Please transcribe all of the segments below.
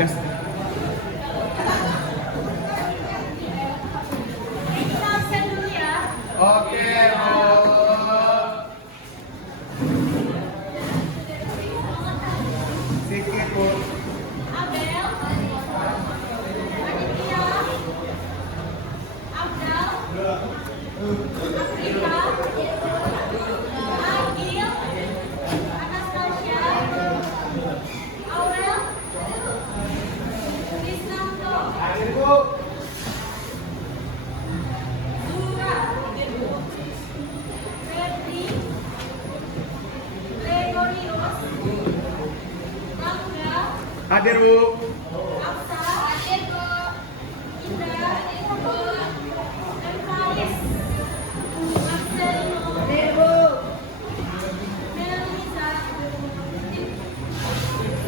Gas. Oke, sedikit Bu. Abel, Aditya, Abdal, Afrika, Agil, Anastasia, Aurel, Krisnanto, Hadir Bu. Zura, Febri, Gregorius, Bangga, Hadir Bu. Aksa, hadir Bu. Indra, hadir Bu. Dan Faris, Marcelino, hadir Bu. Melisa,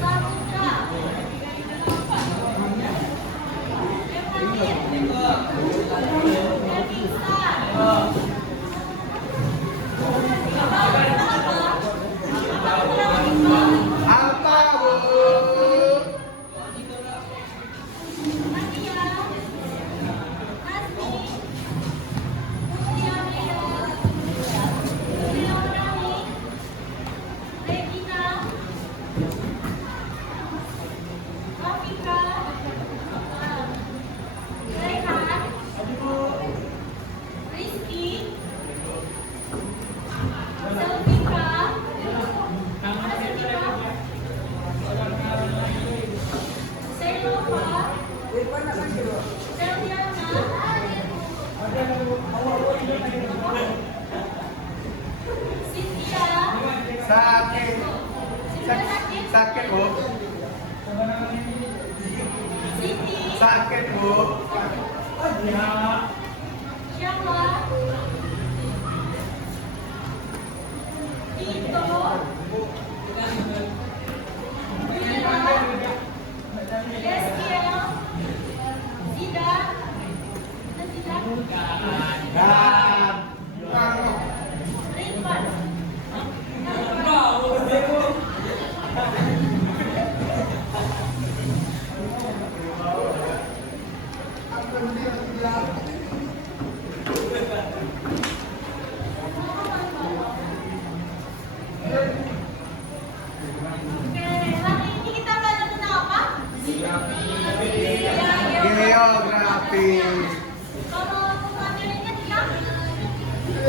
Samutra, Evelyn, Evisa, Alta Bu. Nadia, Nasmi, Mutiara, Leonardi, Regina, Rafika, Rehan, Rizky, Selvika, Selova, Seliana, Cynthia, Sakit. Cynthia sakit, Sakit Bu. Siti, Sakit Bu. Syahla, Tito, Mira, Deskiel, Zida, Dan Ridwan, Oke, hari ini kita belajar tentang apa? geografi. Kalau materinya tidak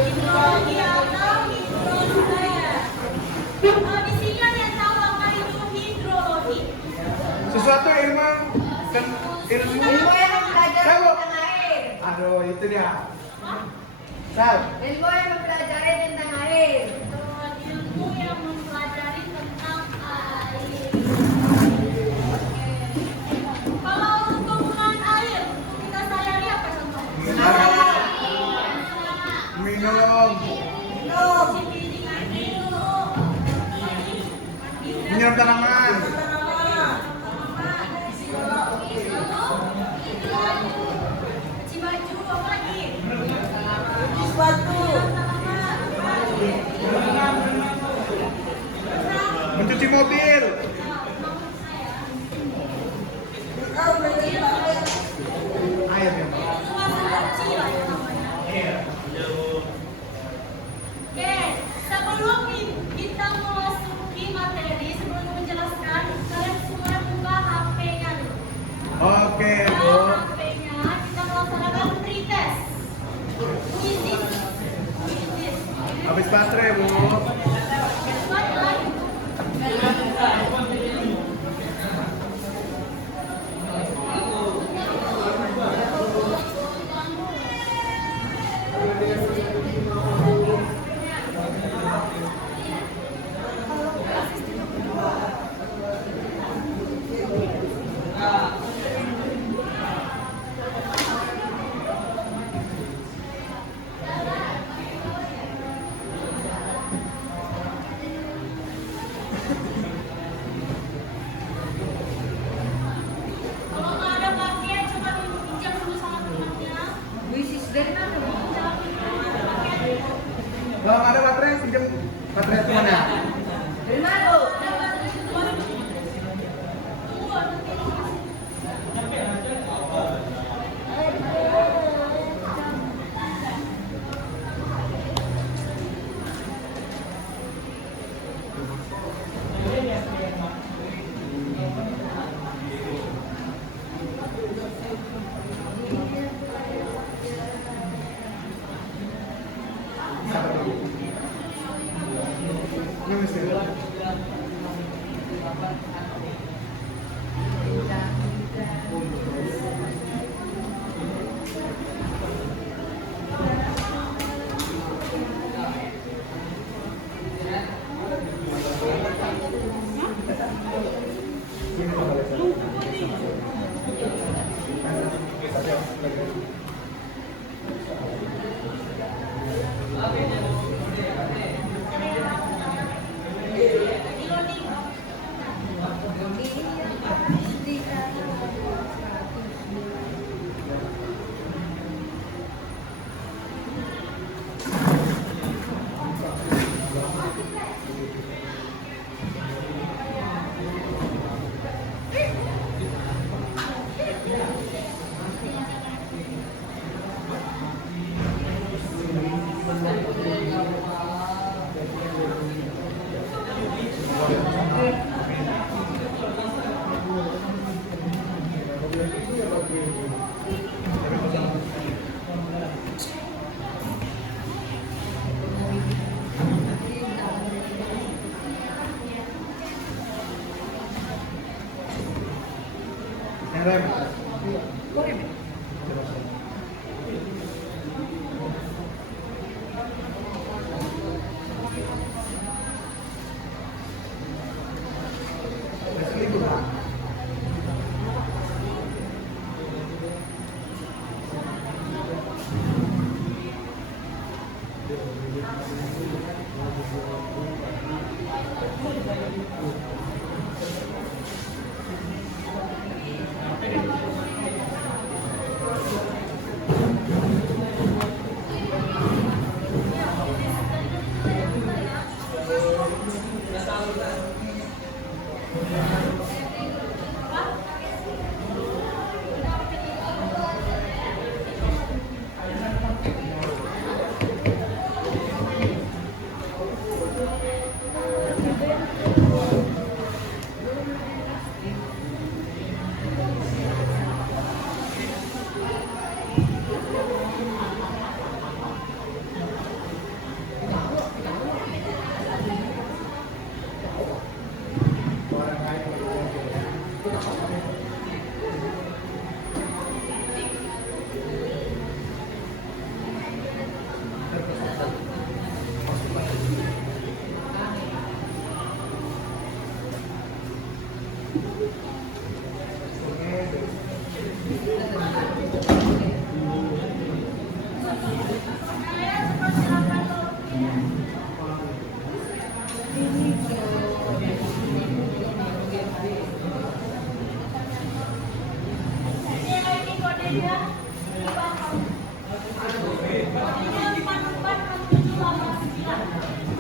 hidrologi atau hidrosfer. Di sini ada yang tahu apa itu hidrologi? Sesuatu ilmu ilmu Ilmu yang mempelajari Tahu. tentang air. Aduh, itu dia. Hah? Tahu. Ilmu yang mempelajari tentang air. Ilmu yang mempelajari tentang air. Kalau untuk penggunaan air, untuk kita sehari-hari apa contohnya? Minum. Menyiram tanaman. Cuci baju apa lagi? Sepatu. Tanaman. Yang rem. Kurang.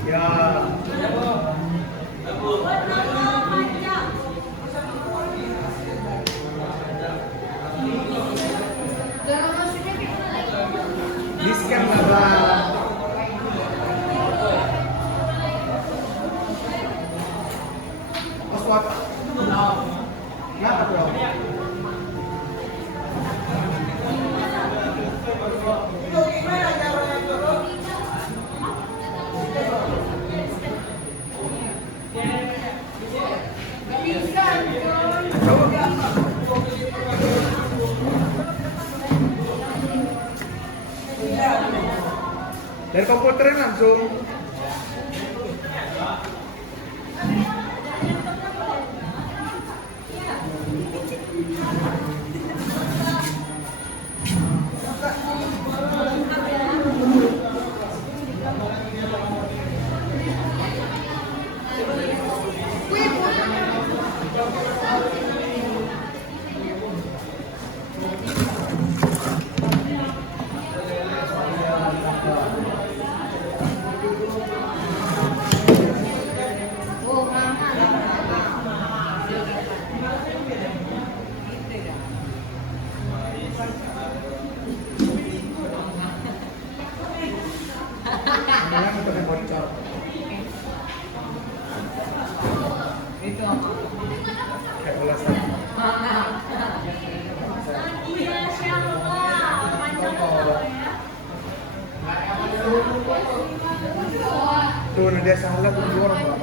Ya. Di-scan nggak, Bang? Oswald. Kenapa, Bro? Dari komputerin langsung. Yang untuk yang bocor. Itu apa? Kayak belasan. Iya, siapa? Panjang ya. Tuh, dia salah keluar, Bang.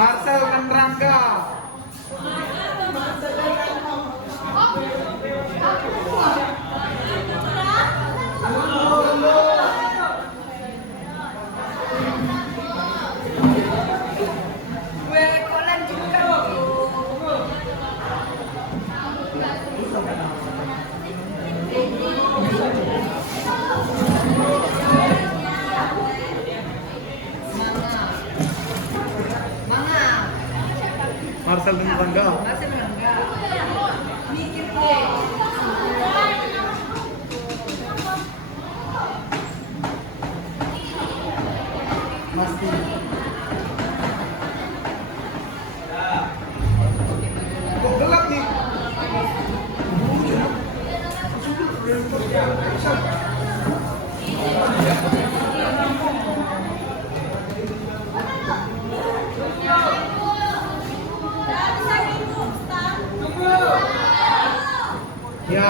Marcel dan Rangga. Gue kolan juga. Marcel dan Rangga. Masih enggak. Mikir deh. Masti. Kok gelap nih? Ya.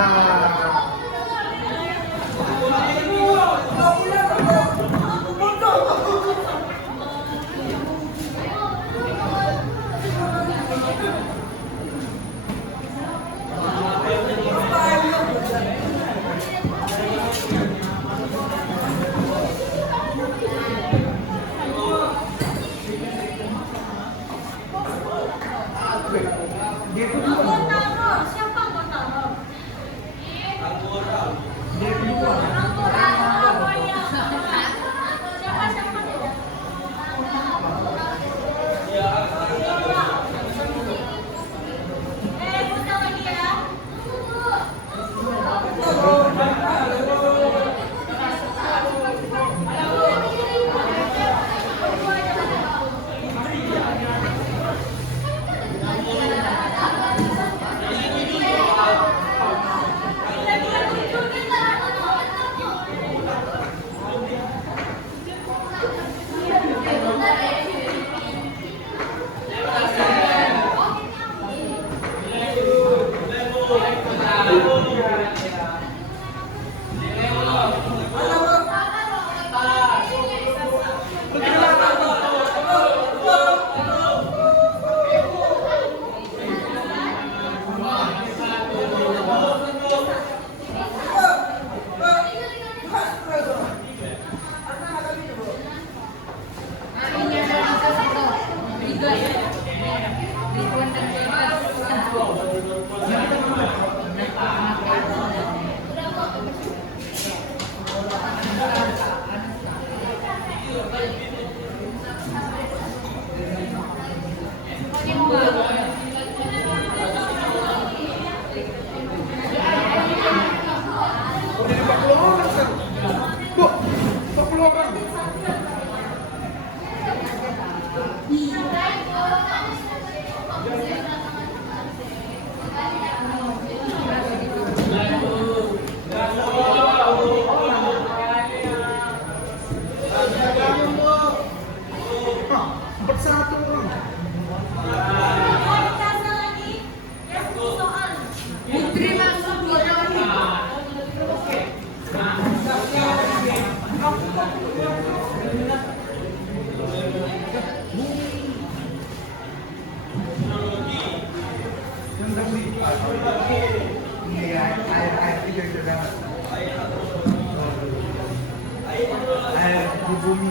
di bumi.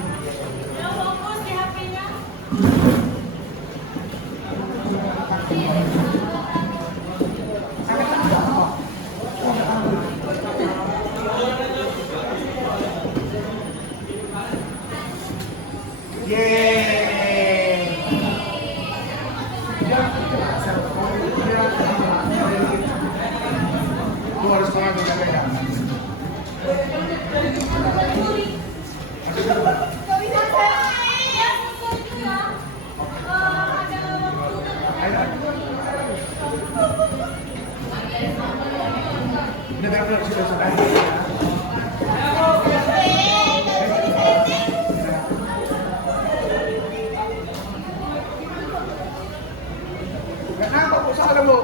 Yang fokus di HP-nya. Lu harus mengambil kamera. Udah benar sudah sudah. Kenapa kok salah lu?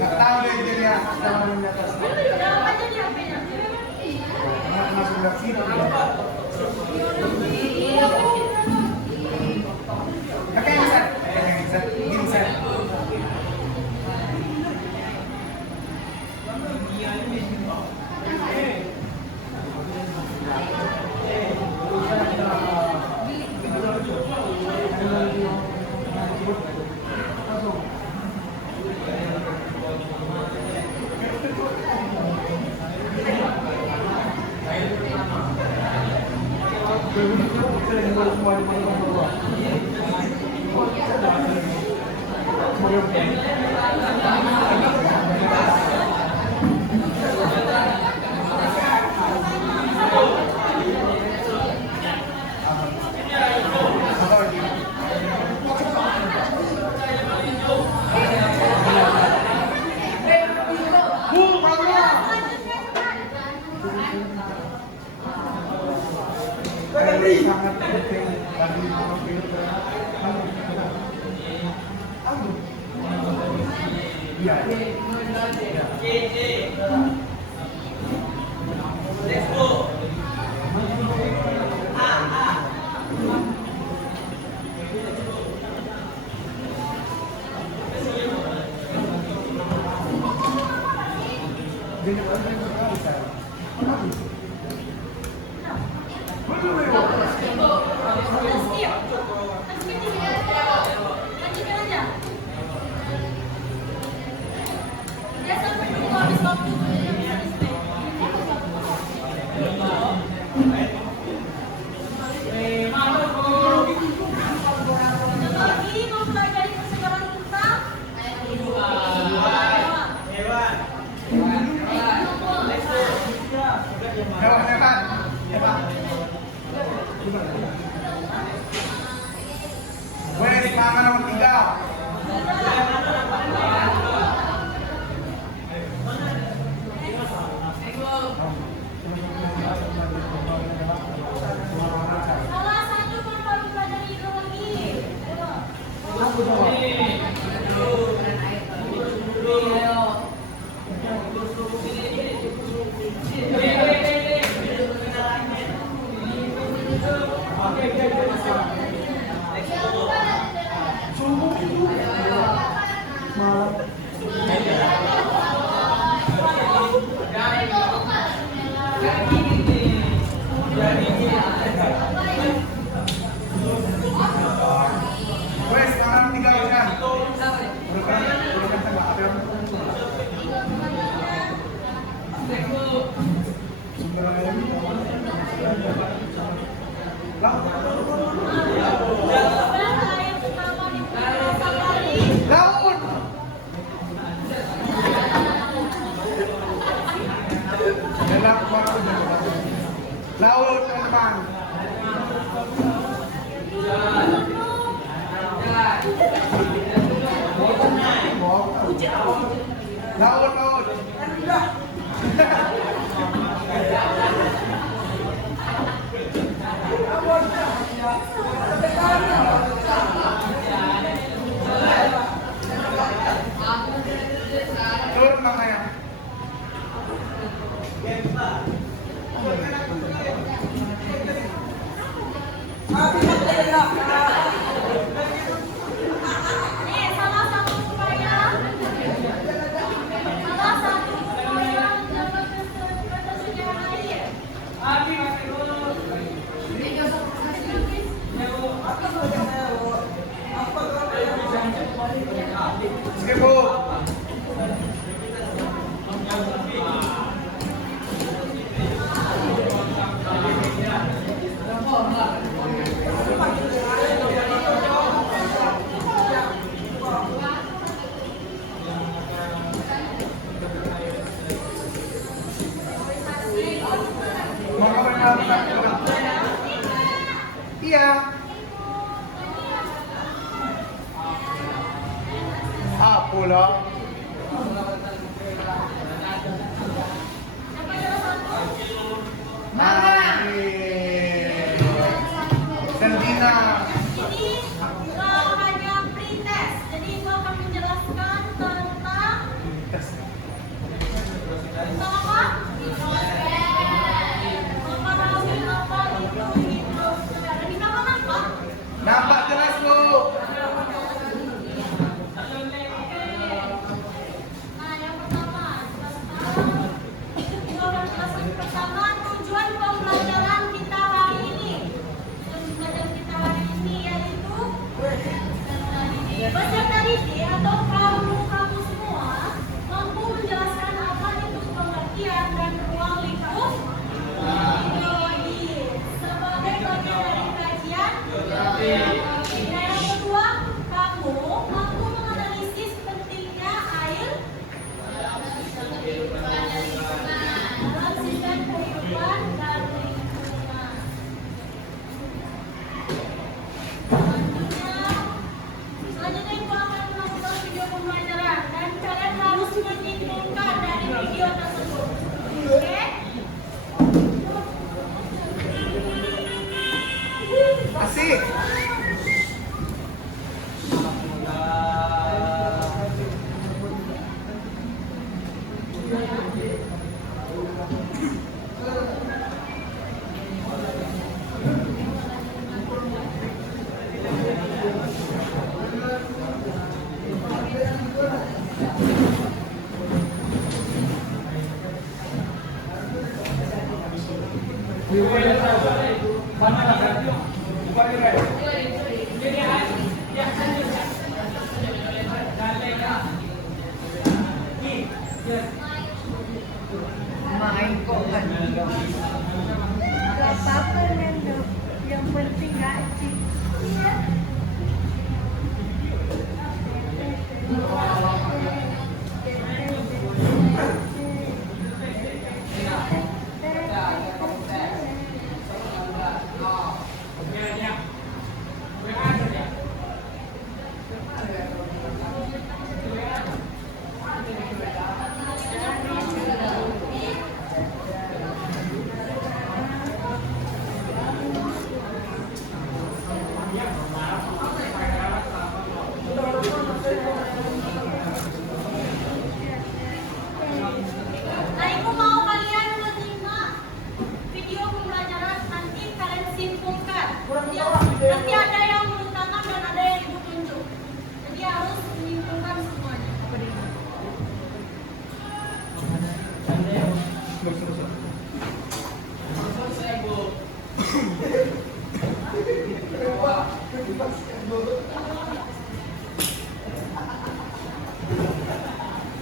Nggak tahu deh jadi ya. Iya. Wes, semangat nomor 3. Salah satu perempuan belajar hidrologi. Wes, semangat nomor 3 udah. Udah tembak apa yang sumber air. Lah. Laut. Laut, teman-teman. Laut, laut. Turun makanya. Nih, salah satu supaya menjaga ketersediaan air. Sige po. Mau ngapain malam? Iya. Pulang. Sentina. Ini hanya pretest, jadi itu akan menjelaskan tentang apa? Memahami apa itu hidrosfer. Ini kamu nampak? Nampak jelas Bu. Nah, yang pertama, itu akan jelaskan pertama tujuan pembelajaran kita hari ini. Tujuan pembelajaran kita hari ini yaitu peserta didik atau kamu semua mampu menjelaskan apa itu pengertian dan ruang lingkup hidrologi sebagai bagian dari kajian. Dan yang kedua, kamu mampu menganalisis pentingnya air dalam sistem kehidupan dan lingkungan. Selanjutnya, ibu akan melakukan video pembelajaran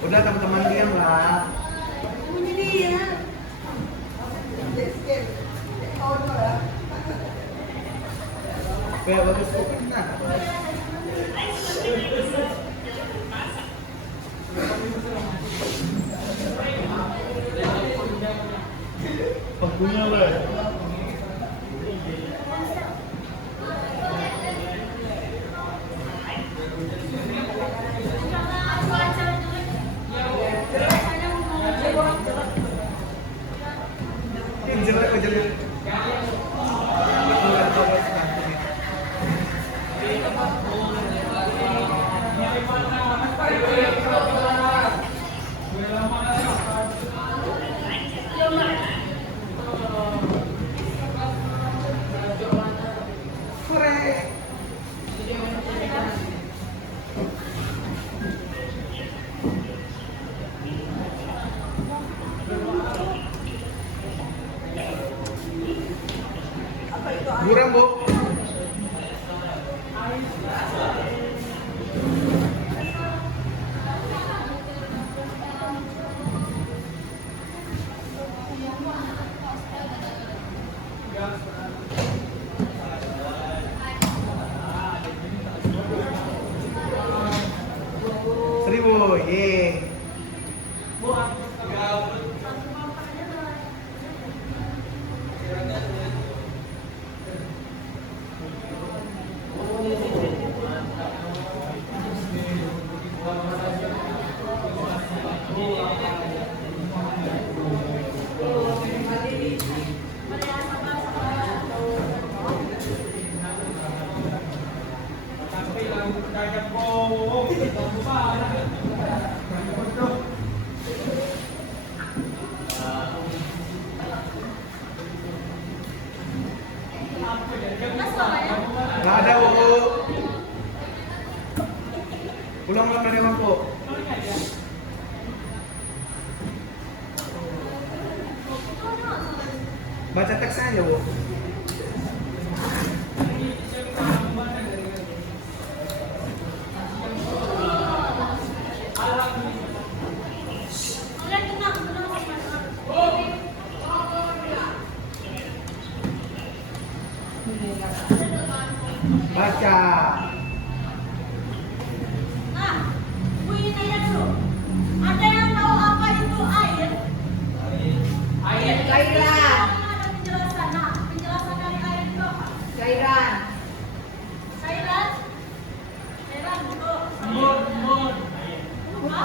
Udah teman-teman diam lah. Kayak bagus kok benar. Pengguna lah. Jelek aja jelek. Kurang, Bu. Seribu, ye. Nggak ada, Bu. Pulang dari Bu. Baca teksnya aja, Bu. Baca. Nah, Bu ini nanya dulu. Ada yang tahu apa itu air? Air cairan. Ada penjelasan. Nah, penjelasan dari air itu apa? Cairan. Cairan? Cairan, Bu. Apa?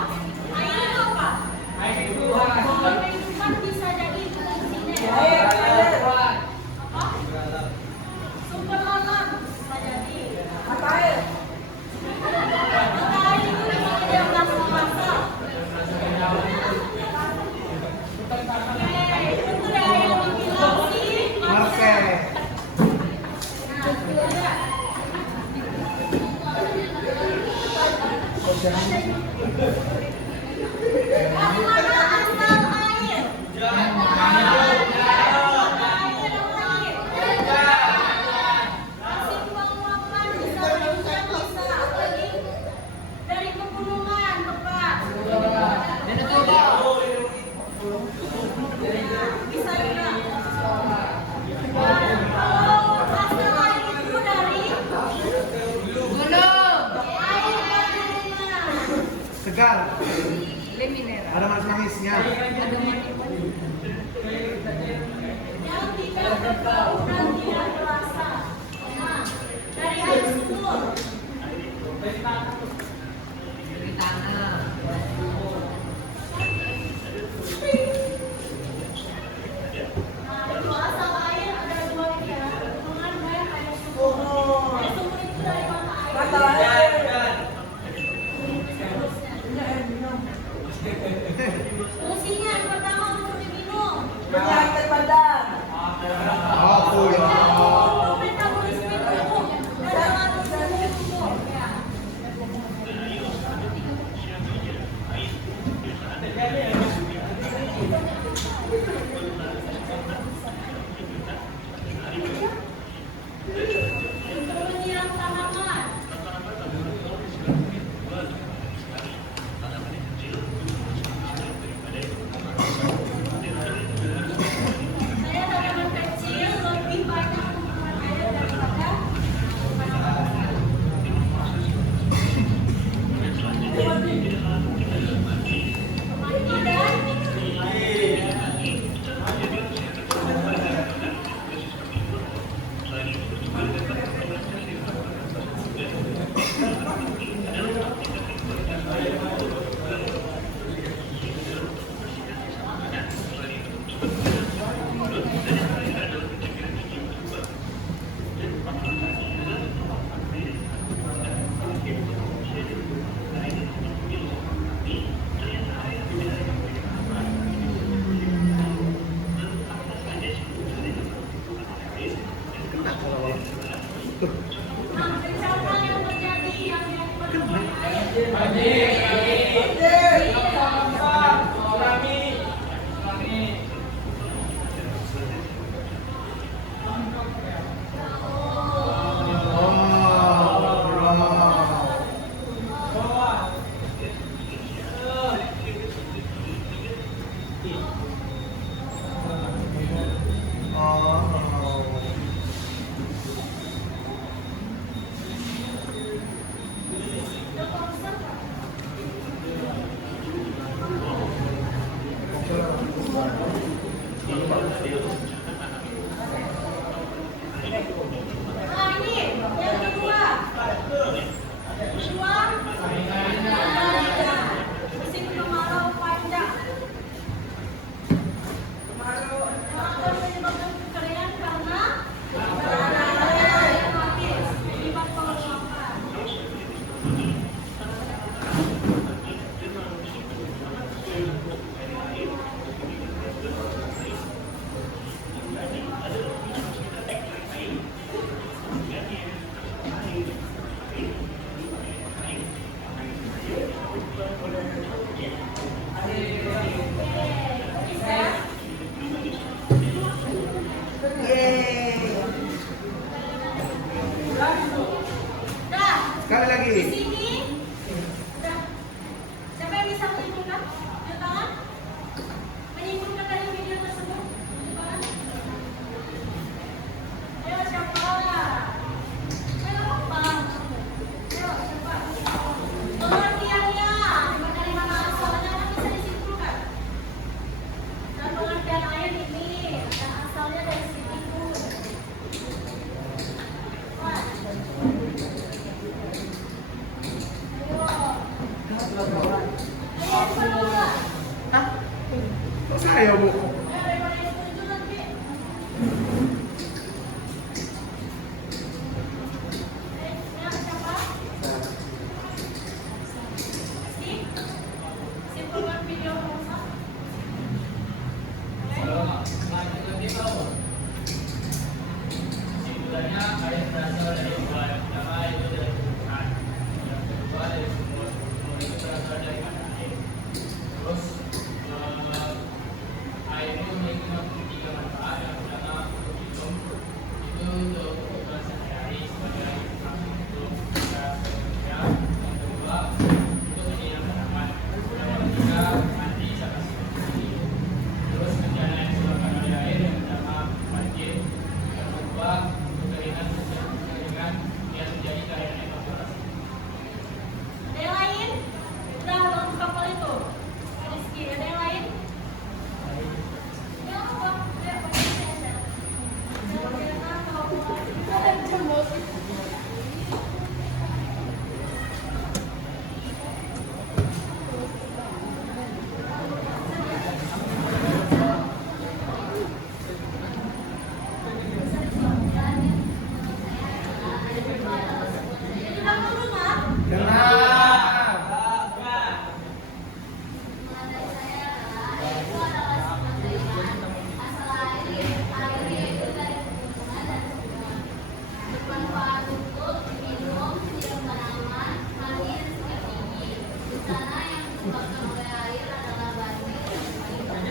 Air itu apa? Sumber kehidupan bisa jadi itu fungsinya. Apa? Sumber alam bisa jadi. Apa air? Maka air itu bisa jadi basah-basah. Oke, itu dari yang dibilang si Marcel. Nah, itu aja. Dari mana asal air? Masih uang-uangan bisa hujan bisa lagi dari pegunungan tepat. Bisa juga. Dan kalau asal air itu dari Gunung. air pegunungan. Segar. Le mineral. Ada manis-manisnya. Yang tidak berbau dan tidak berasa. Nah, dari air sumur. Dari tanah. Nah, itu asal air ada dua ini ya. Pegunungan dan air sumur. Air sumur itu dari mata air. Fungsinya yang pertama untuk diminum. Penyakit badan. Oh, ya. Nah, ini yang kedua. Kedua. Mesin kemarau panjang. Akan menyebabkan kekeringan karena otomatis penyebab pengeluaran. Dah. Sekali lagi. Di sini. Dah. Siapa yang bisa menyimpulkan? Tunjuk tangan. Menyimpulkan dari video tersebut. Tunjuk tangan. Ayo siapa? Ayo apa? Ayo siapa? Pengertiannya dari mana asalnya kan bisa disimpulkan. Dan pengertian air ini dan asalnya dari sini pun. Wah. Hah? Kok saya, Bu? Air berasal dari dua. Yang pertama itu dari permukaan, yang kedua dari sumur. Sumur itu berasal dari mata air. Terus air itu memiliki tiga manfaat. Yang pertama untuk minum, itu untuk kebutuhan sehari-hari sebagai langsung untuk kita bekerja. Yang kedua untuk menyiram tanaman. Yang ketiga mandi sama seperti ini. Terus bencana yang disebabkan oleh air yang pertama banjir, yang kedua kekeringan yang terjadi karena evaporasi. Ada yang lain? Udah lengkap kapal itu. Rizky, ada yang lain? Ya apa? Ya, pakai saya. Sudah ke rumah?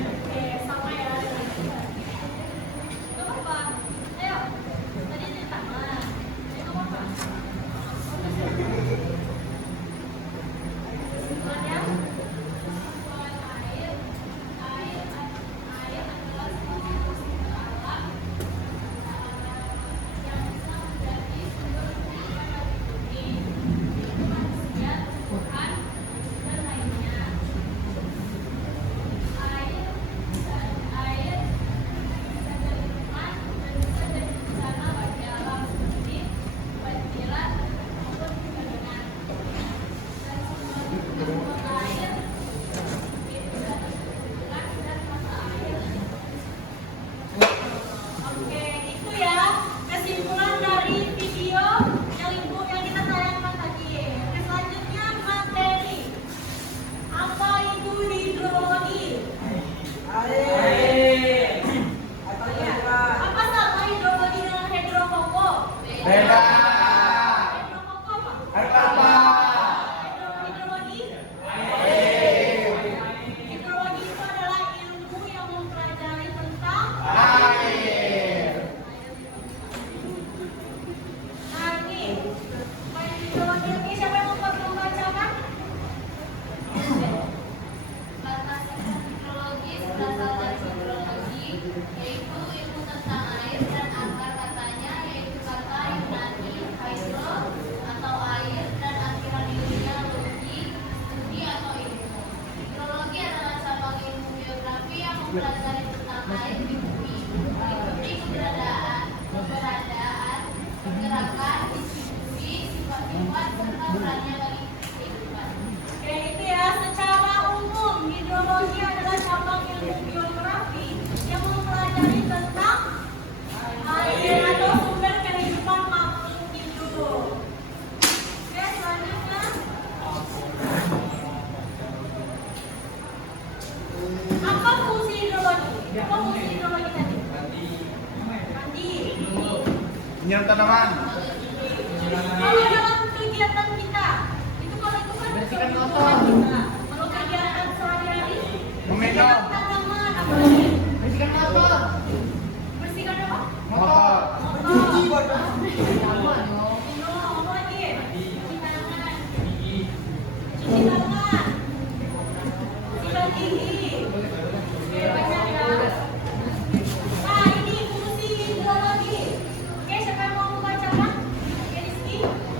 Oke, sama ya. Gak apa-apa. Ayo, tadi di tangan. Ayo, gak apa-apa. Simpulannya? Air adalah sebuah sumber alam yang bisa menjadi sumber kehidupan bagi bumi, manusia, tumbuhan, dan lainnya. mempelajari tentang air di bumi, mengikuti keberadaan, pergerakan, distribusi, sifat-sifat, serta perannya bagi kehidupan. Oke, itu ya. Secara umum, hidrologi adalah cabang ilmu geografi yang mempelajari tentang air atau sumber kehidupan makhluk hidup. Oke, selanjutnya. Apa fungsi hidrologi? Apa fungsi hidrologi tadi? Mandi. Menyiram tanaman. Kalau dalam kegiatan kita, itu kalau itu kan Bersihkan kebutuhan motor. kita. Kalau kegiatan sehari-hari, Meminum. menyiram tanaman, apa lagi? Bersihkan motor. Bersihkan apa? Motor. Motor. Sama dong. Minum, apa lagi? Cuci tangan. Cuci tangan. Sikat gigi. Oke, banyak ya. Nah, ini fungsi hidrologi. Oke, siapa yang mau membacakan? Oke, Rizky.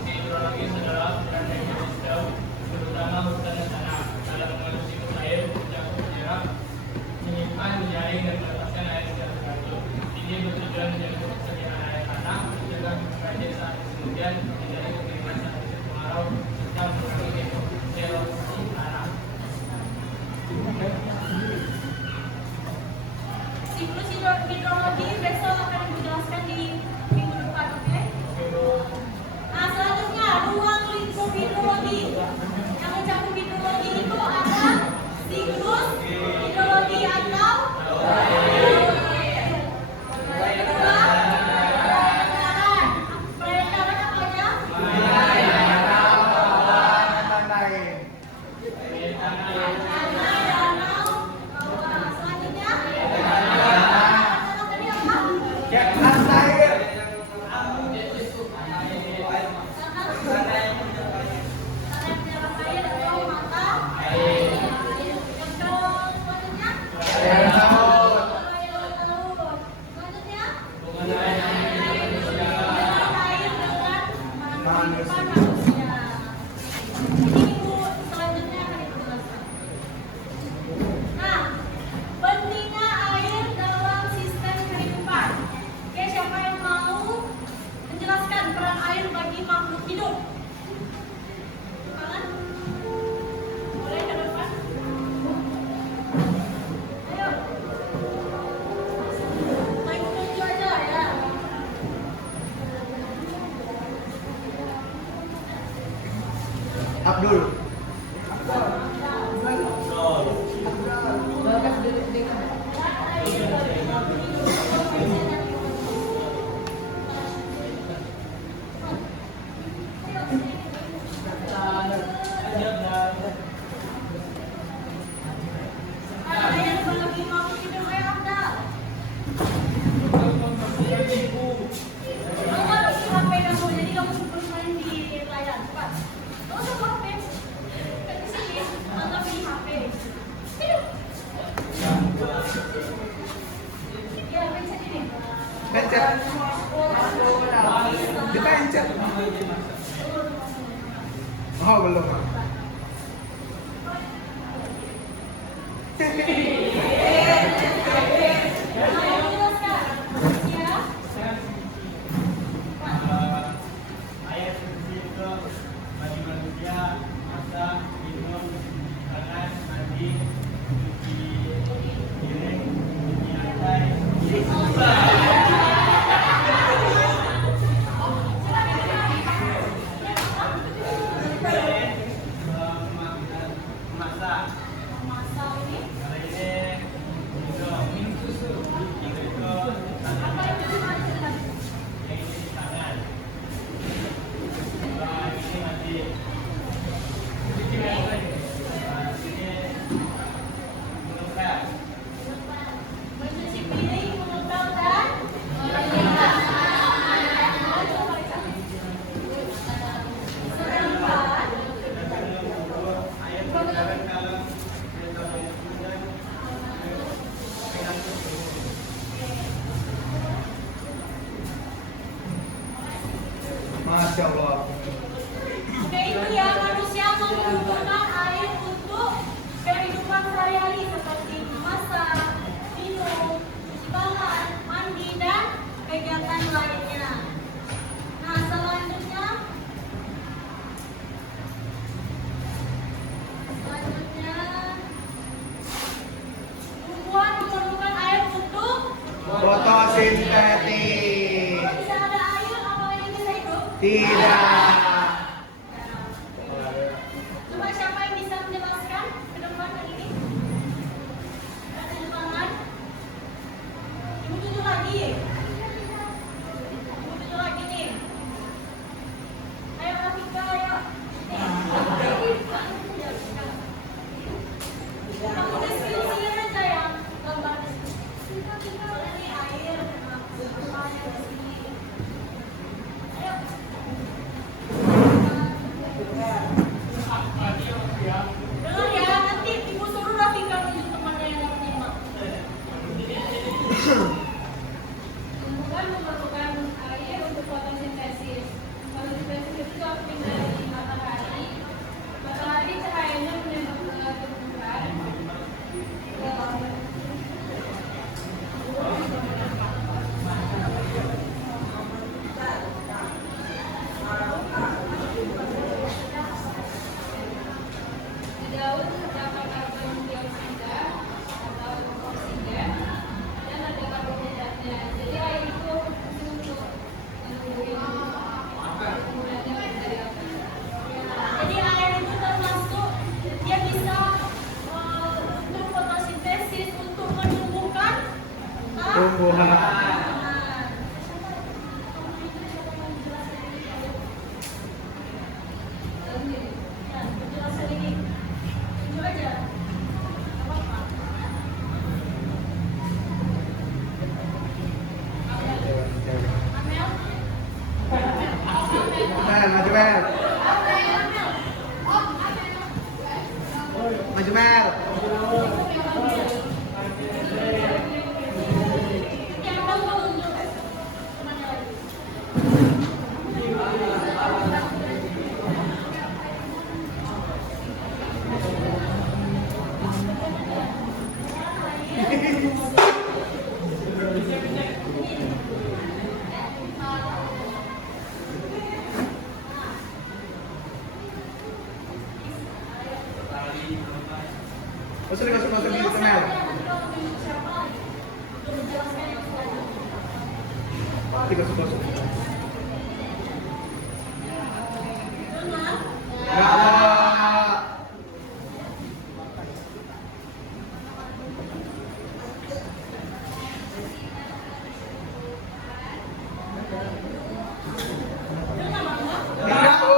Hidrologi adalah peran yang jauh, terutama hutan dan tanah, dalam mengatur siklus air, mencakup menyerap, menyimpan, menyaring, dan melepaskan air secara teratur. Ini bertujuan menjaga ketersediaan air tanah, mencegah banjir saat musim hujan, menghindari kekeringan saat musim kemarau, serta mengurangi erosi tanah. Siklus hidrologi besok akan dijelaskan di minggu depan, oke? Nah, selanjutnya ruang lingkup hidrologi. Yang mencakup hidrologi itu ada siklus hidrologi atau perendaran apa aja? Tanah, danau, bawah. Selanjutnya danau tadi apa? Cek air. Nah, pentingnya air dalam sistem kehidupan. Oke, siapa yang mau menjelaskan peran air bagi makhluk hidup? Tangan. Boleh ke depan. Ayo. Main tunjuk aja ya. Abdul. Bagas dengan Ada yang bagi makhluk hidup kayak Anda. Kamu harus HP kamu, jadi kamu sebelum main di layar, cepat. Kamu usah bawa HP. Kan di sini, nonton di HP. Ayo. Ya, pencet ini. Pencet. Dipencet. Oh, belum. Ayo jelaskan. Ya. Air bersih itu bagi manusia, masak, minum, makan, mandi, cuci piring, cuci lantai, memasak. Masak ini. Kalau ini Tidak. Coba siapa yang bisa menjelaskan ke depan yang ini? Tunjuk tangan. Ibu tunjuk lagi. Ibu tunjuk lagi nih. Ayo Rafika, ayo. Kamu diskusi aja ya, gambar diskusi. Soalnya ini air, air di sini. Ayo. Dengar ya, nanti ibu suruh Rafika tunjuk temannya yang menyimak. Tumbuhan memerlukan air untuk fotosintesis. Fotosintesis itu aktif dari matahari. Matahari cahayanya menembak ke tumbuhan. Di daun terdapat karbon dioksida atau oksigen dan ada karbohidratnya. Jadi air itu untuk menunggu kemudiannya menjadi api. Jadi air itu termasuk dia bisa untuk fotosintesis untuk menumbuhkan Tumbuhan. Ya, penjelasan ini. Tunjuk aja. Gak apa-apa. Amel? Mel, maju Mel. Maju Mel. Yang kamu tunjuk. Kemana lagi? Masuk gitu Mel. Masuk. Ya Allah. Tidak, Bu.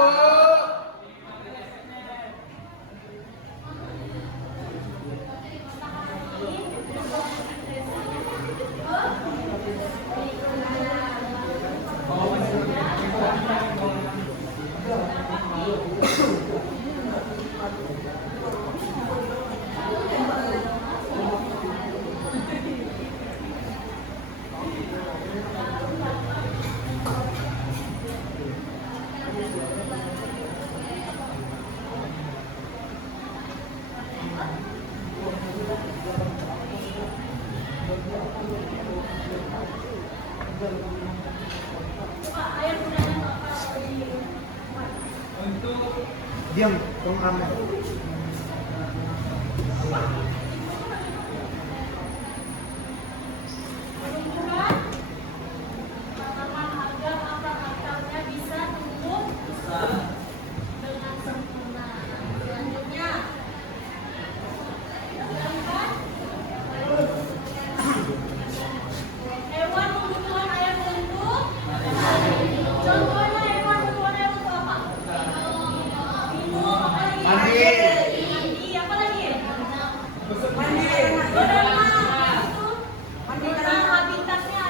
Diam, tolong Amel. Tumbuhan tanaman agar akar-akarnya bisa tumbuh dengan sempurna. Selanjutnya, hewan membutuhkan air untuk contohnya hewan membutuhkan air untuk apa? Minum, apa lagi? Mandi. Mandi, apa lagi? Berenang. Itu berenang, habitatnya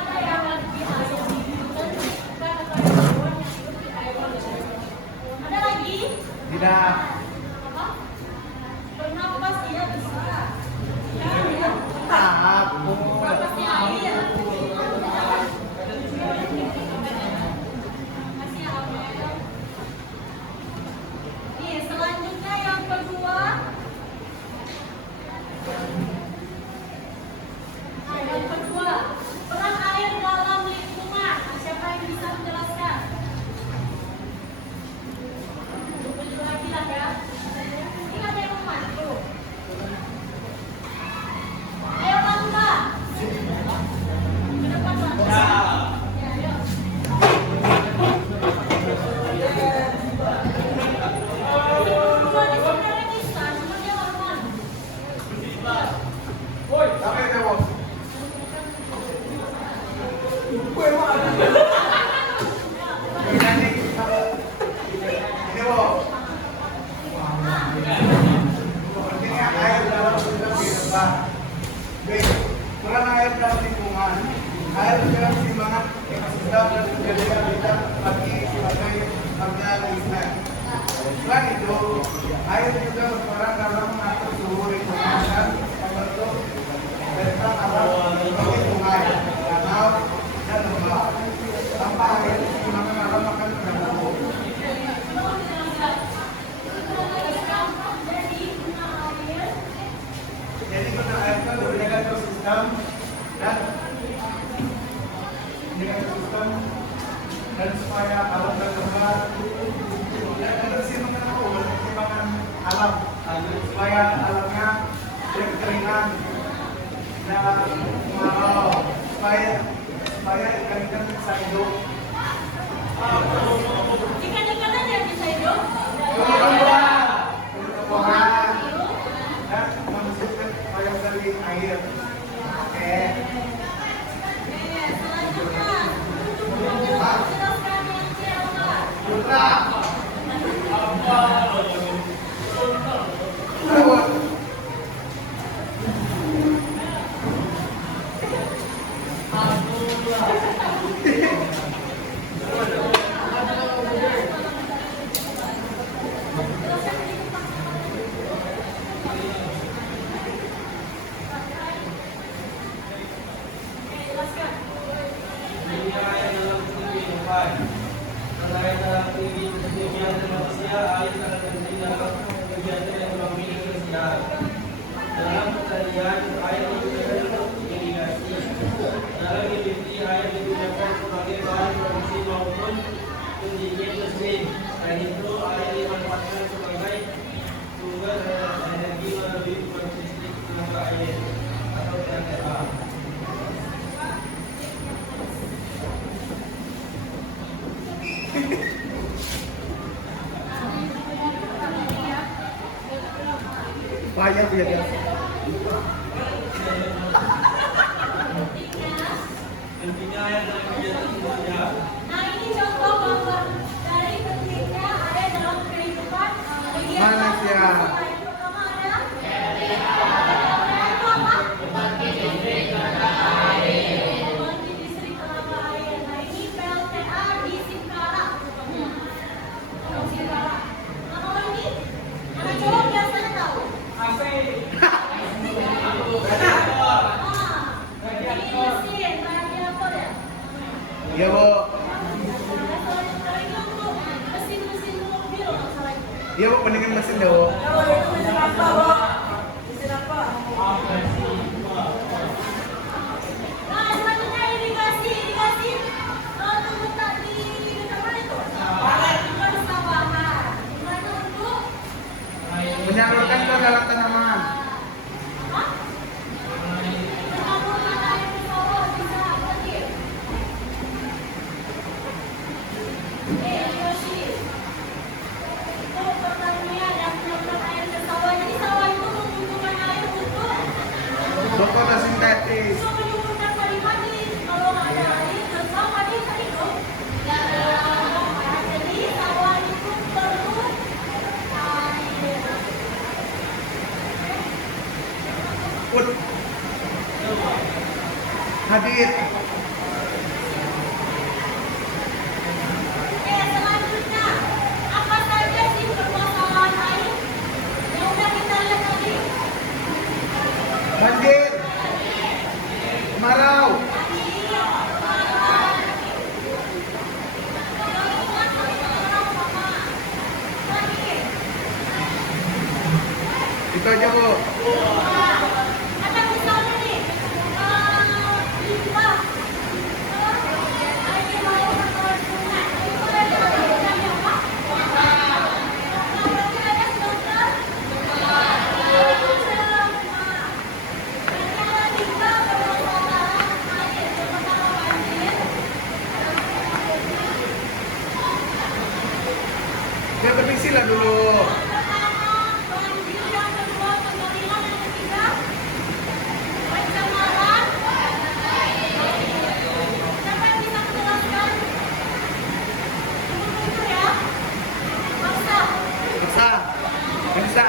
juga berperan dalam mengatur suhu lingkungan dan membentuk delta alam seperti sungai, danau, dan lembah. Tanpa air, kegunaan alam akan terganggu. Jadi guna air itu menjaga ekosistem dan supaya alam dan lembah dan bersih mengenai alam supaya alamnya tidak kekeringan dan kemarau supaya ikan-ikan bisa hidup. Ikan-ikan aja bisa hidup. Tumbuh-tumbuhan dan mengusirkan payung dari air. Oke. Selanjutnya, jelaskan yang siapa? Putra. Dalam pertanian, air digunakan untuk irigasi. Dalam industri, air digunakan sebagai bahan produksi maupun pendingin mesin. Selain itu, air dimanfaatkan sebagai sumber energi melalui proses tenaga air atau PLTA. Payah ya guys. Intinya air dalam kegiatan manusia. Nah, ini contoh bahwa dari pentingnya air dalam kehidupan kegiatan Manusia. Yang pertama ada itu apa? Pembangkit listrik tenaga air. Nah, ini PLTA di Singkara. Singkara. Nah, kalau ini anak cowok biasanya tahu. AC. Ini mesin, radiator ya. Iya, Bu. Mesin-mesin mobil kalau salah itu. Iya, Bu, pendingin mesin deh, Bu. Nah, selanjutnya irigasi. Irigasi terletak di dekat mana itu? Di persawahan. Dimana untuk Menyalurkan ke dalam tanaman. apa? Penyaluran air ke sawah bisa berarti. Irigasi. Itu pertanian dan penyaluran air ke sawah. Jadi sawah itu membutuhkan air untuk Fotosintesis. so menyuburkan padi-padi. Kalau nggak ada air, terus padi tadi dong. Jadi sawah itu perlu air. Put. Hadir. Selanjutnya, apa saja sih permasalahan air yang udah kita lihat tadi? Banjir. Kemarau. Itu aja, Bu. Ada misalnya nih, limbah, air laut atau sungai, itu ada gunanya apa? Berarti ada filter. Limbah permasalahan air, yang pertama banjir. Dia permisi lah dulu. Banjir, yang kedua pengeringan, yang ketiga pencemaran. Siapa yang bisa menjelaskan? Tunggu ya. Maksa. Bisa. Bisa.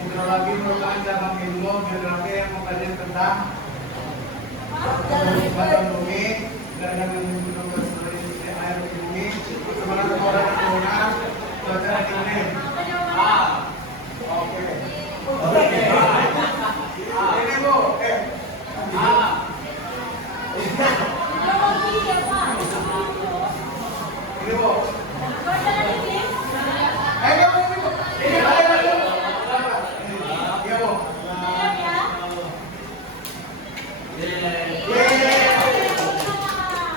Hidrologi merupakan cabang ilmu geografi yang mempelajari tentang badan bumi dan menunjukkan seluruh industri air di bumi, bagaimana keadaan bangunan, cuaca dan iklim. Oke. Ini Bu. Hidrologi ya Pak. Ini Bu. Cuaca dan iklim. Ini Bu. Ini Bu. Iya Bu. Siap ya.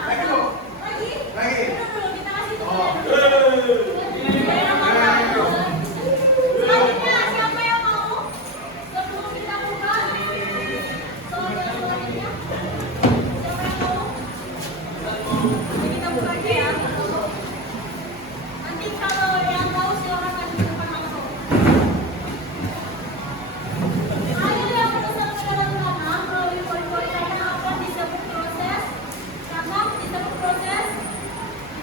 Lagi Bu. Lagi. Lagi. Udah dulu kita kasih tuh. Oh. Selanjutnya siapa yang mau? Sebelum kita buka soal yang selanjutnya. Siapa yang mau? Jadi kita buka aja ya. Nanti kalau yang tahu silakan maju ke depan langsung. Air yang berasal ke dalam tanah melalui pori-pori tanah akan disebut proses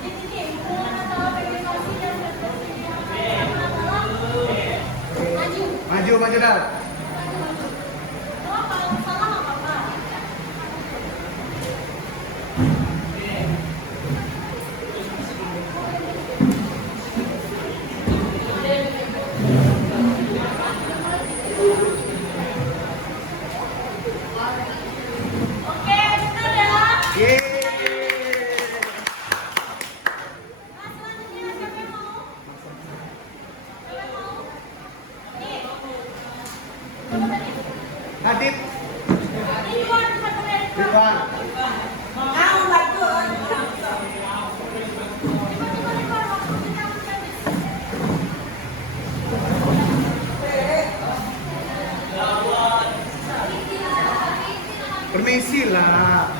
titik-titik hubungan antara vegetasi dan vegetasi yang adalah maju. Maju dah. Oh, kalau salah nggak apa-apa. Oke, benar ya. Yeay. Nah, selanjutnya siapa yang mau? Siapa yang mau? Nih. Coba tadi. Hadip. Ridwan, satu dari Ridwan. Tiba-tiba Ridwan, waktu kita habis. Permisi lah.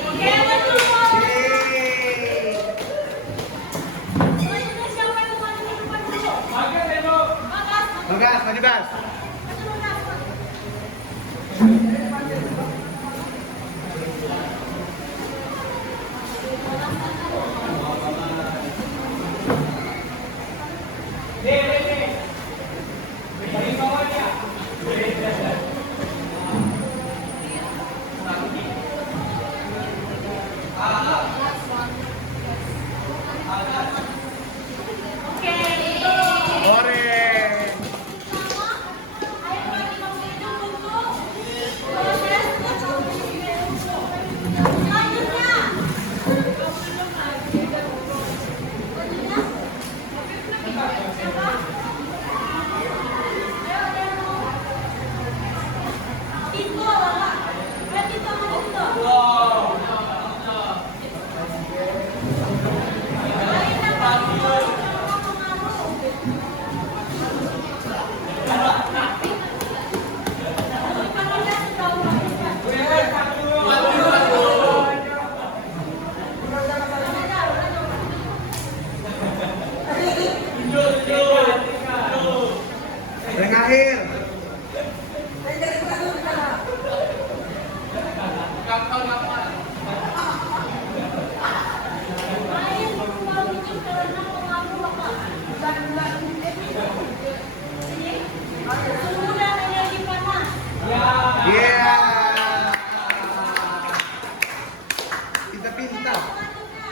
Oke, betul Pak. Yeay. Selanjutnya siapa yang mau maju ke depan dulu? Bagas. Bagas, maju Gas. Maju Bagas. Oke, itu. Ore. Air bagi menghidupkan untuk proses selanjutnya. Selanjutnya. Siapa? Ayo, ada yang mau? Tito, Lala. Ayo, Tito, maju, Tito. Air yang bagi menghidupkan pengaruh. Yang akhir. Air berubah wujud karena pengaruh apa? Ini suhu dan energi panas. Yeah. Kita pintar. Selanjutnya,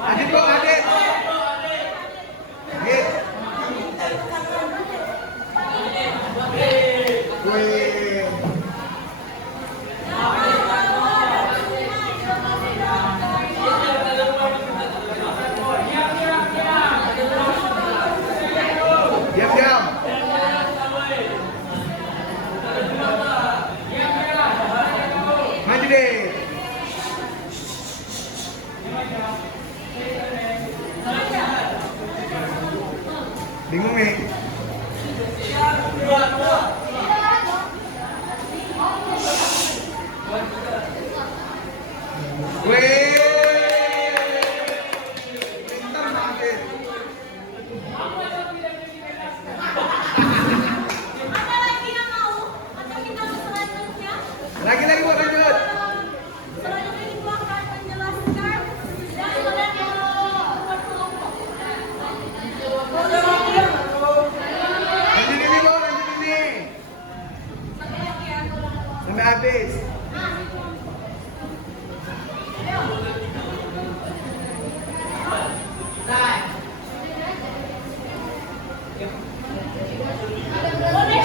Adit kok Adit. Adit. Wih. Diam. Maju deh. Bingung nih. Wih. Pintar banget. Ada lagi yang mau? Boleh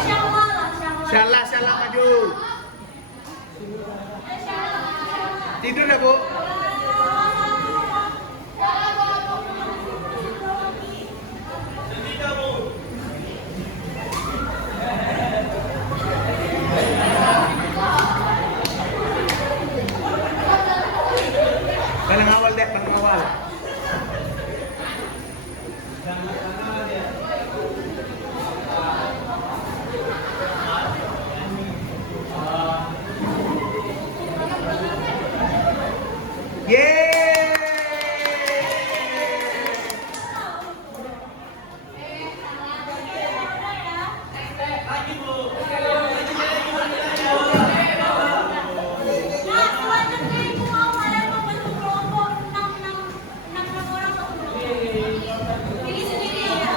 Syawal lah, Syawal. Salah, salah maju. Tidur dah, Bu. Paling awal deh, paling awal. Nah, selanjutnya Ibu mau kalian membentuk kelompok 6 orang satu kelompok. Pilih sendiri ya.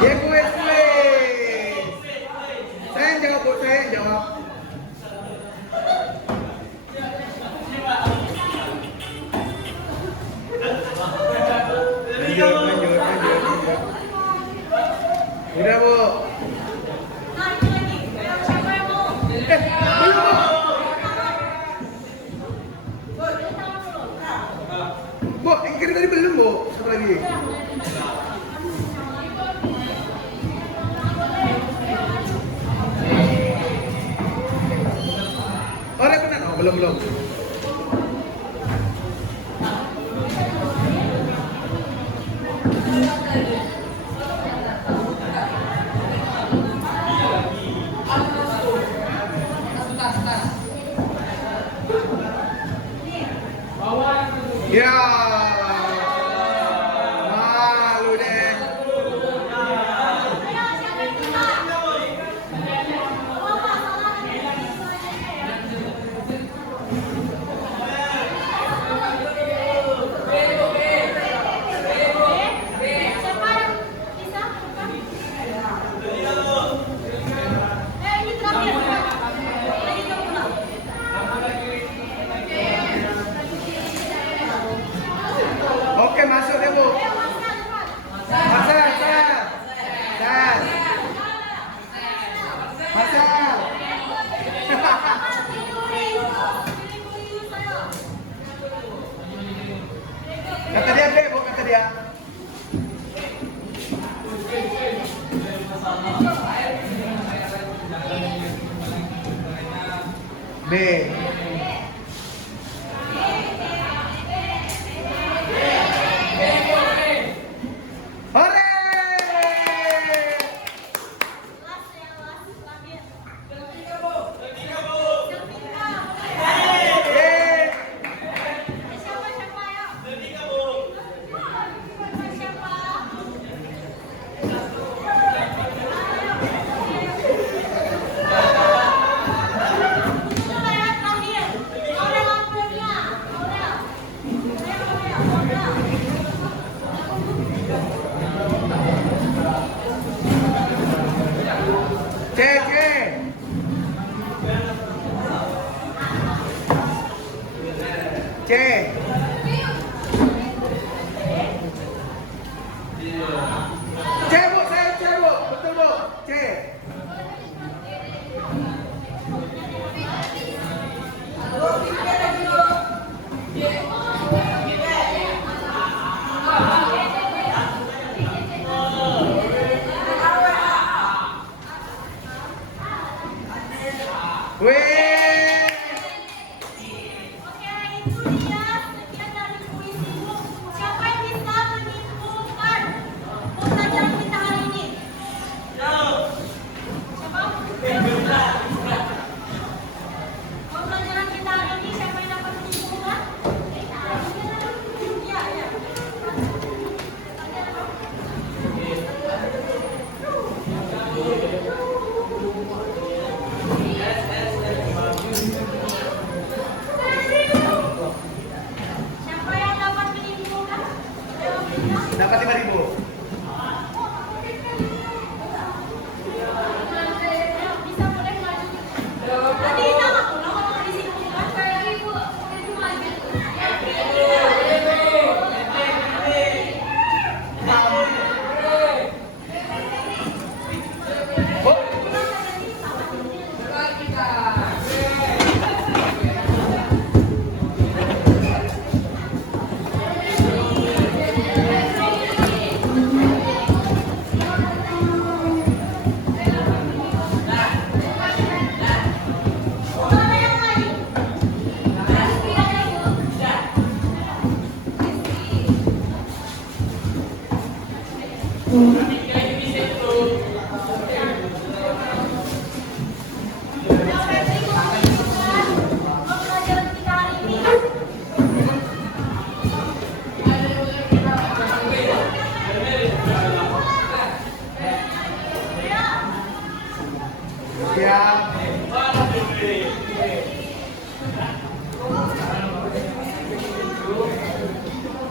Ya gue. Saya yang jawab, Bu. Saya yang jawab. Lanjut. Udah, Bu. Nah, itu lagi. Ayo, siapa yang mau? Belum, Bu. Bu, yang kiri tadi belum, Bu. Satu lagi. Oh, udah benar. Oh, belum. Ya. Malu deh. Ayo, siapa yang minta? Oh, masalah ini. Siapa yang bisa? Ini terakhir. Lagi ke pulang. Oke, masuk deh, Bu. Ayo, masuk, cepat. Masal. Kata dia, Dek, Bu, kata dia. B. Hore! Yeay! C. C, Bu, saya C, Bu. Betul, Bu. C. itu dia sekian dari puisimu. Siapa yang bisa menyimpulkan pembelajaran kita hari ini? Siapa? Pembelajaran kita hari ini siapa yang dapat menyimpulkan? Iya, iya. Siapa yang dapat menyimpulkan? Dapat 5.000. Bisa boleh maju. Tadi sama aku kalau disimpulkan kayak ibu maju. Mana yang lain? Pembelajaran kita hari ini. Siap.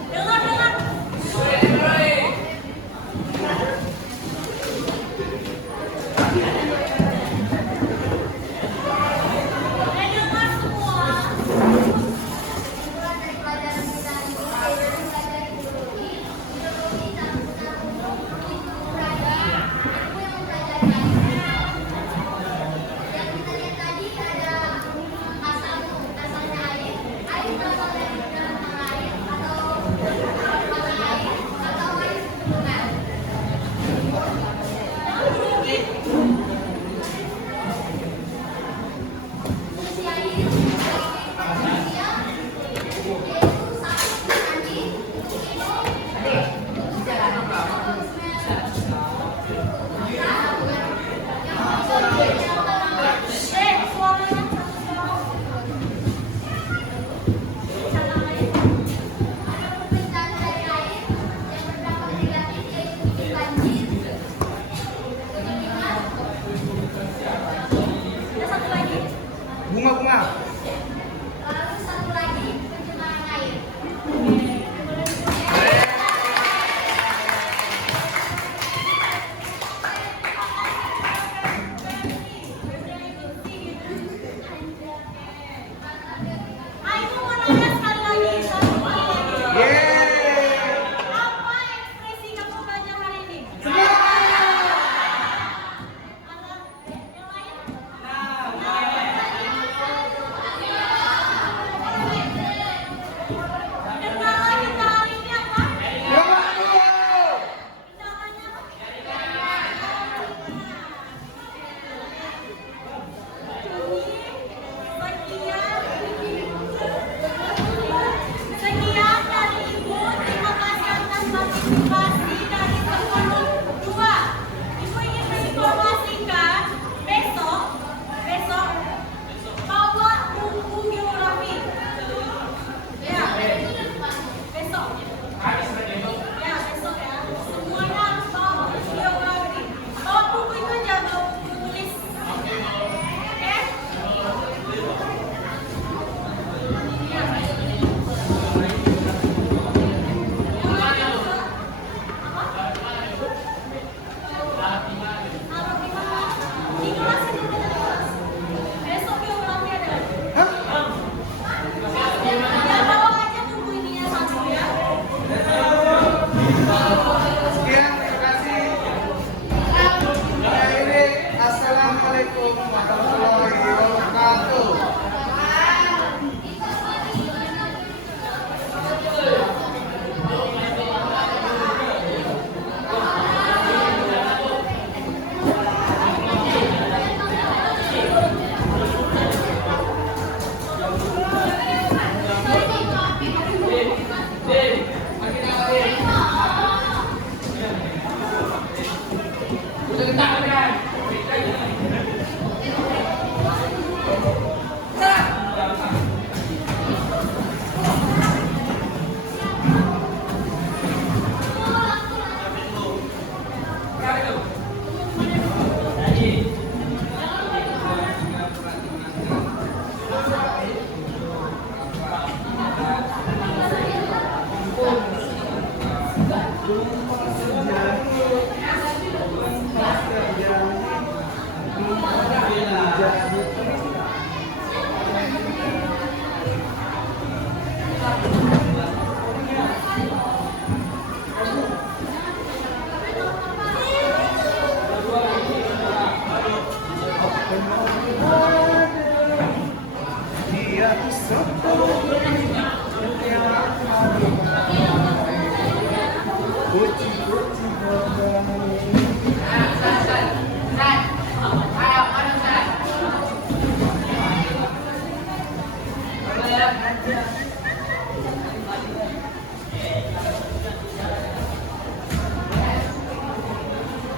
Dengar, dengar.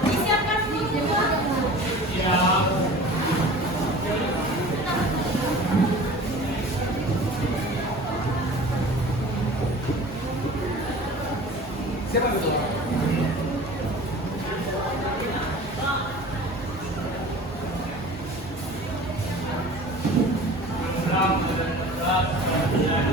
Disiapkan dulu semua. Siap. Siapa itu? Program dan berat